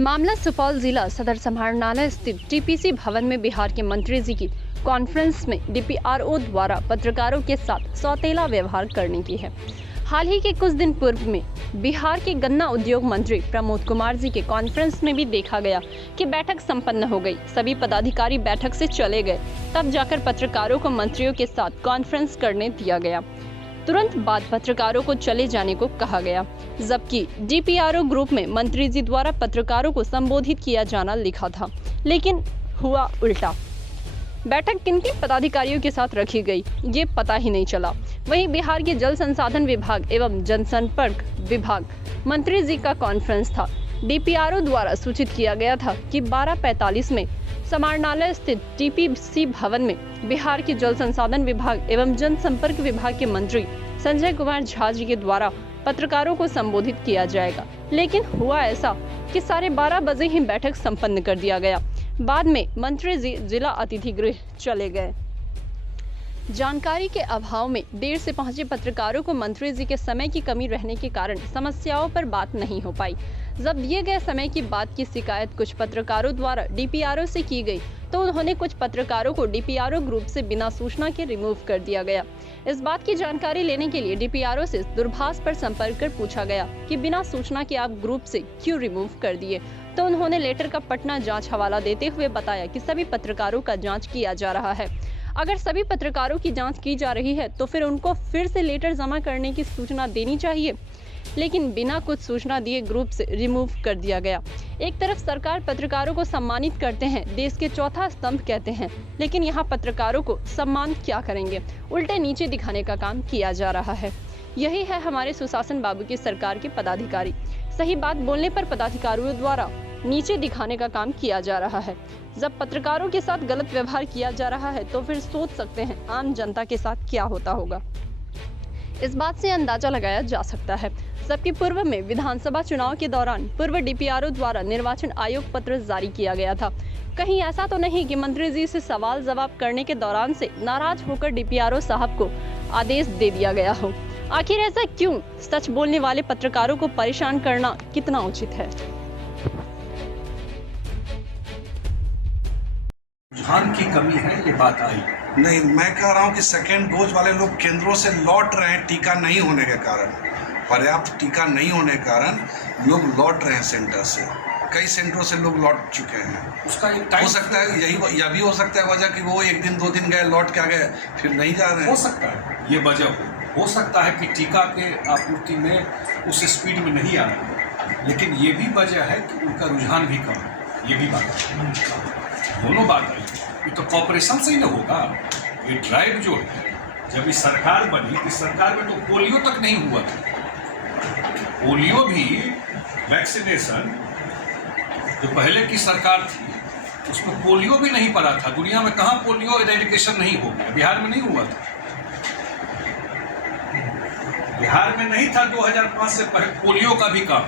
मामला सुपौल जिला सदर समाहरणालय स्थित टीपीसी भवन में बिहार के मंत्री जी की कॉन्फ्रेंस में डीपीआरओ द्वारा पत्रकारों के साथ सौतेला व्यवहार करने की है। हाल ही के कुछ दिन पूर्व में बिहार के गन्ना उद्योग मंत्री प्रमोद कुमार जी के कॉन्फ्रेंस में भी देखा गया कि बैठक संपन्न हो गई। सभी पदाधिकारी बैठक से चले गए, तब जाकर पत्रकारों को मंत्रियों के साथ कॉन्फ्रेंस करने दिया गया। तुरंत बाद पत्रकारों को चले जाने को कहा गया, जबकि डीपीआरओ ग्रुप में मंत्री जी द्वारा पत्रकारों को संबोधित किया जाना लिखा था, लेकिन हुआ उल्टा। बैठक किन किन पदाधिकारियों के साथ रखी गई, ये पता ही नहीं चला। वहीं बिहार के जल संसाधन विभाग एवं जनसंपर्क विभाग मंत्री जी का कॉन्फ्रेंस था। डीपीआरओ द्वारा सूचित किया गया था कि 12:45 में समाहरणालय स्थित टीपीसी भवन में बिहार के जल संसाधन विभाग एवं जनसंपर्क विभाग के मंत्री संजय कुमार झा जी के द्वारा पत्रकारों को संबोधित किया जाएगा, लेकिन हुआ ऐसा कि 12:30 बजे ही बैठक संपन्न कर दिया गया। बाद में मंत्री जी जिला अतिथि गृह चले गए। जानकारी के अभाव में देर से पहुंचे पत्रकारों को मंत्री जी के समय की कमी रहने के कारण समस्याओं पर बात नहीं हो पाई। जब दिए गए समय की बात की शिकायत कुछ पत्रकारों द्वारा डीपीआरओ से की गई, तो उन्होंने कुछ पत्रकारों को डीपीआरओ ग्रुप से बिना सूचना के रिमूव कर दिया गया। इस बात की जानकारी लेने के लिए डीपीआरओ से दूरभाष पर संपर्क कर पूछा गया कि बिना सूचना के आप ग्रुप से क्यों रिमूव कर दिए, तो उन्होंने लेटर का पटना जांच हवाला देते हुए बताया कि सभी पत्रकारों का जांच किया जा रहा है। अगर सभी पत्रकारों की जांच की जा रही है तो फिर उनको फिर से लेटर जमा करने की सूचना देनी चाहिए, लेकिन बिना कुछ सूचना दिए ग्रुप से रिमूव कर दिया गया। एक तरफ सरकार पत्रकारों को सम्मानित करते हैं, देश के चौथा स्तंभ कहते हैं, लेकिन यहाँ पत्रकारों को सम्मान क्या करेंगे, उल्टे नीचे दिखाने का काम किया जा रहा है। यही है हमारे सुशासन बाबू की सरकार के पदाधिकारी। सही बात बोलने पर पदाधिकारियों द्वारा नीचे दिखाने का काम किया जा रहा है। जब पत्रकारों के साथ गलत व्यवहार किया जा रहा है तो फिर सोच सकते हैं आम जनता के साथ क्या होता होगा। इस बात से अंदाजा लगाया जा सकता है। जबकि पूर्व में विधानसभा चुनाव के दौरान पूर्व डीपीआरओ द्वारा निर्वाचन आयोग पत्र जारी किया गया था। कहीं ऐसा तो नहीं कि मंत्री जी से सवाल जवाब करने के दौरान से नाराज होकर डीपीआरओ साहब को आदेश दे दिया गया हो। आखिर ऐसा क्यों? सच बोलने वाले पत्रकारों को परेशान करना कितना उचित है? रुझान की कमी है, ये बात आई नहीं। मैं कह रहा हूँ कि सेकेंड डोज वाले लोग केंद्रों से लौट रहे हैं टीका नहीं होने के कारण, पर्याप्त टीका नहीं होने के कारण लोग लौट रहे हैं सेंटर से। कई सेंटरों से लोग लौट चुके हैं। उसका एक टाइम हो सकता है यह भी हो सकता है वजह कि वो 1 दिन 2 दिन गए, लौट के आ गए, फिर नहीं जा रहे हैं। हो सकता है ये वजह हो सकता है कि टीका के आपूर्ति में उस स्पीड में नहीं आ रहा है, लेकिन ये भी वजह है कि उनका रुझान भी कम है। ये भी बात है, दोनों बात है। ये तो कॉपरेशन से ही ना होगा। ये ड्राइव जो है, जब इस सरकार बनी, इस सरकार में तो पोलियो तक नहीं हुआ था। पोलियो भी वैक्सीनेशन जो पहले की सरकार थी उसमें पोलियो भी नहीं पड़ा था। दुनिया में कहाँ पोलियो इरेडिकेशन नहीं हो गया? बिहार में नहीं हुआ था। बिहार में नहीं था 2005 से पहले पोलियो का भी काम,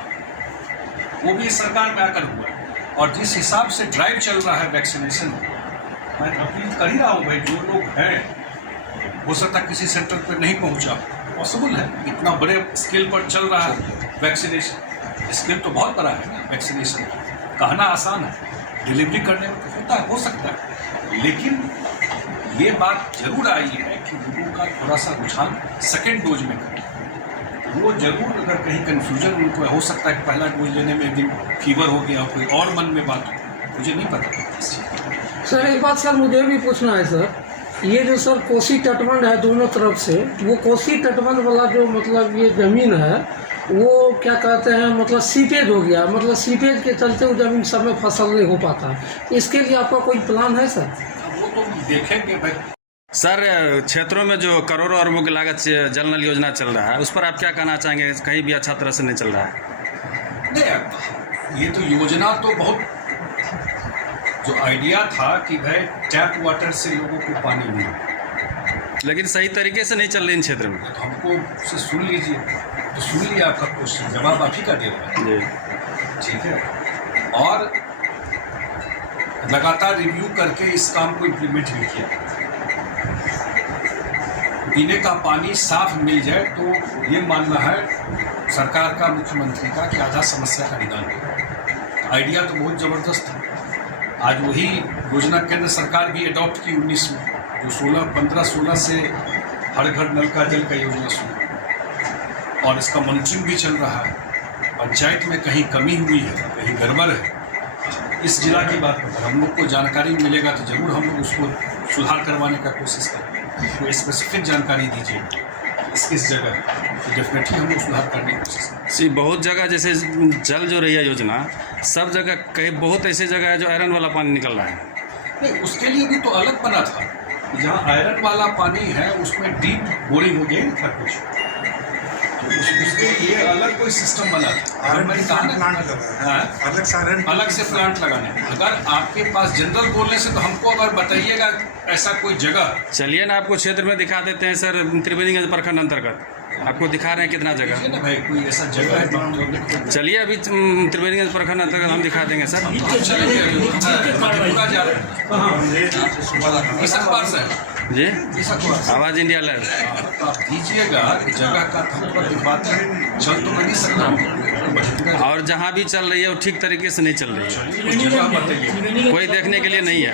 वो भी इस सरकार में आकर हुआ। और जिस हिसाब से ड्राइव चल रहा है वैक्सीनेशन, मैं अपील कर ही रहा हूँ भाई, जो लोग हैं, हो सकता है किसी सेंटर पर नहीं पहुँचा, पॉसिबल है। इतना बड़े स्केल पर चल रहा है वैक्सीनेशन, स्केल तो बहुत बड़ा है ना वैक्सीनेशन। कहना आसान है, डिलीवरी करने में तो होता है, हो सकता है, लेकिन ये बात जरूर आई है कि लोगों का थोड़ा सा रुझान सेकेंड डोज में करें। वो जरूर, अगर कहीं कन्फ्यूजन उनको हो सकता है कि पहला डोज लेने में एक दिन फीवर हो गया, कोई और मन में बात हो, मुझे नहीं पता इस चीज़। सर एक बात सर मुझे भी पूछना है सर, ये जो सर कोसी तटबंध है दोनों तरफ से, वो कोसी तटबंध वाला जो मतलब ये ज़मीन है वो क्या कहते हैं, मतलब सीपेज हो गया, मतलब सीपेज के चलते वो ज़मीन सब में फसल नहीं हो पाता। इसके लिए आपका कोई प्लान है सर? वो तो देखेंगे भाई। सर, क्षेत्रों में जो करोड़ों अरबों की लागत से जल नल योजना चल रहा है, उस पर आप क्या कहना चाहेंगे? कहीं भी अच्छा तरह से नहीं चल रहा है। नहीं, ये तो योजना तो बहुत, जो आइडिया था कि भाई टैप वाटर से लोगों को पानी मिले, लेकिन सही तरीके से नहीं चल रही इन क्षेत्र में। तो हमको उससे सुन लीजिए, तो सुन लिया आपका क्वेश्चन, जवाब आप ही का दे रहे हैं, ठीक है। और लगातार रिव्यू करके इस काम को इम्प्लीमेंट भी किया। पीने का पानी साफ मिल जाए तो ये मानना है सरकार का, मुख्यमंत्री का, कि आधा समस्या का निदान होगा। आइडिया तो बहुत ज़बरदस्त है। आज वही योजना केंद्र सरकार भी अडॉप्ट की 19 में, जो 15-16 से हर घर नल का जल का योजना शुरू, और इसका मॉनिटरिंग भी चल रहा है। पंचायत में कहीं कमी हुई है, कहीं गड़बड़ है, इस जिला की बात पर हम लोग को जानकारी मिलेगा तो जरूर हम लोग उसको सुधार करवाने का कोशिश करेंगे। कोई स्पेसिफिक जानकारी दीजिए किस जगह, तो डेफिनेटली हम लोग सुधार करने की कोशिश करेंगे। सी बहुत जगह जैसे जल जो रही है योजना, सब जगह कई बहुत ऐसी जगह है जो आयरन वाला पानी निकल रहा है। नहीं, उसके लिए भी तो अलग बना था। जहाँ आयरन वाला पानी है उसमें डीप बोरिंग हो गया था कुछ, तो उसके लिए अलग कोई सिस्टम बना था। और मैंने कहा ना अलग से प्लांट लगाने। अगर आपके पास जनरल बोलने से तो हमको अगर बताइएगा ऐसा कोई जगह। चलिए ना, आपको क्षेत्र में दिखा देते हैं सर, त्रिवेणीगंज प्रखंड अंतर्गत आपको दिखा रहे हैं कितना जगह है ना भाई, कोई ऐसा जगह है। चलिए अभी त्रिवेणीगंज प्रखंड अंतर्गत हम दिखा देंगे सर। जी आवाज़ इंडिया लाइव तो आप दीजिएगा जगह का बात चल तो नहीं सकता, और जहाँ भी चल रही है वो ठीक तरीके से नहीं चल रही है, कोई देखने के लिए नहीं है।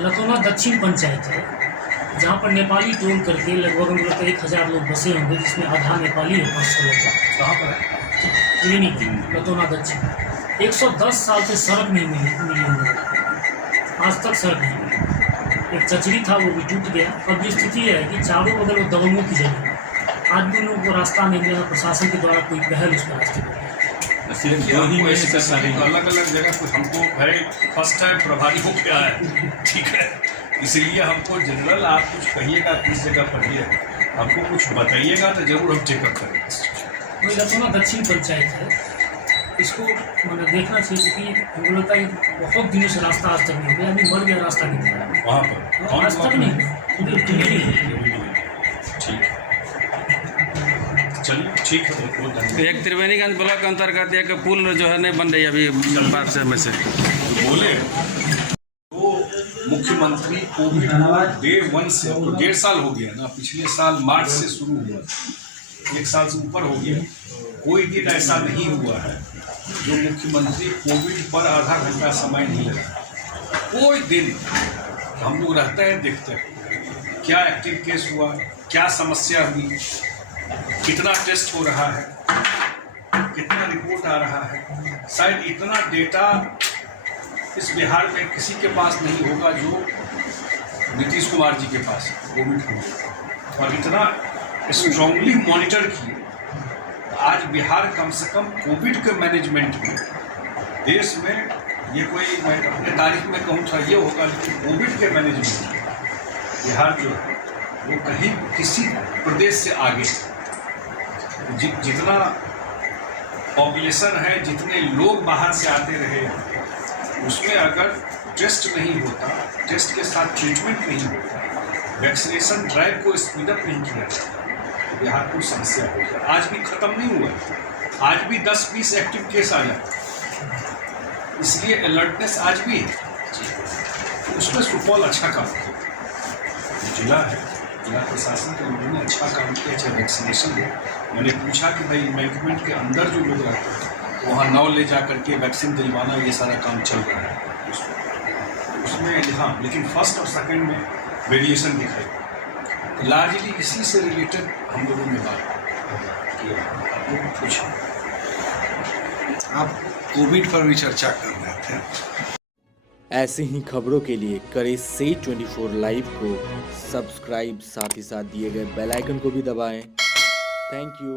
लतौना दक्षिण पंचायत है, जहाँ पर नेपाली टोल करके लगभग हम लोग 1000 लोग बसे होंगे, जिसमें आधा नेपाली है, 500 लोग। कहाँ पर है? त्रिवेणी लतौना दक्षिण 110 साल से सड़क नहीं मिली हम लोग, आज तक सड़क नहीं मिली। एक चचरी था वो भी टूट गया। अब ये स्थिति है कि चारों बगल वो दबंगों की जगह, आज भी लोगों को रास्ता नहीं मिला, प्रशासन के द्वारा कोई पहल उस पर रास्ते अलग अलग जगह कुछ हमको है, फर्स्ट टाइम प्रभारी हो गया है, ठीक है, इसलिए हमको जनरल आप कुछ कहिएगा किस जगह पर है, हमको कुछ बताइएगा तो जरूर हम चेकअप करेंगे। वही लतौना दक्षिण पंचायत है, इसको मैंने देखना चाहिए कि हमको लगता है बहुत दिनों से रास्ता आज तक नहीं हो गया, अभी मर गया रास्ता नहीं दिया वहाँ पर आज तक नहीं, चलिए ठीक है, बहुत धन्यवाद। एक त्रिवेणीगंज ब्लॉक अंतर्गत एक पुल जो है नहीं बन रही अभी बात से में से बोले तो मुख्यमंत्री कोविड डे 1 से तो 1.5 साल हो गया ना, पिछले साल मार्च से शुरू हुआ, 1 साल से ऊपर हो गया, कोई दिन ऐसा नहीं हुआ है जो मुख्यमंत्री कोविड पर आधा घंटा समय नहीं लगा। कोई दिन हम लोग रहते हैं, देखते हैं क्या एक्टिव केस हुआ, क्या समस्या हुई, कितना टेस्ट हो रहा है, कितना रिपोर्ट आ रहा है। शायद इतना डेटा इस बिहार में किसी के पास नहीं होगा जो नीतीश कुमार जी के पास कोविड को, और इतना स्ट्रांगली मॉनिटर किए। आज बिहार कम से कम कोविड के मैनेजमेंट में देश में ये कोई, मैं अपने तारीख में कहूँ था ये होगा, लेकिन कोविड के मैनेजमेंट में बिहार जो है वो कहीं किसी प्रदेश से आगे। जितना पॉपुलेशन है, जितने लोग बाहर से आते रहे, उसमें अगर टेस्ट नहीं होता, टेस्ट के साथ ट्रीटमेंट नहीं होता, वैक्सीनेशन ड्राइव को स्पीड अप नहीं किया जाता, बिहार को समस्या हो जाए। आज भी खत्म नहीं हुआ, आज भी 10-20 एक्टिव केस आ जाते, इसलिए अलर्टनेस आज भी है। उसमें सुपौल अच्छा काम किया, जिला है, जिला प्रशासन के लोगों ने अच्छा काम किया, अच्छा वैक्सीनेशन है। मैंने पूछा कि भाई मैनेजमेंट के अंदर जो लोग रहते हैं वहाँ नाव ले जा करके वैक्सीन दिलवाना, ये सारा काम चल रहा है उसमें। हाँ, लेकिन फर्स्ट और सेकेंड में वेरिएशन दिखाई, लार्जली इसी से रिलेटेड हम लोगों ने बात किया। आप लोग पूछा, आप कोविड पर भी चर्चा कर रहे थे। ऐसे ही खबरों के लिए करें से 24 लाइव को सब्सक्राइब, साथ ही साथ दिए गए बेल आइकन को भी दबाएं। Thank you.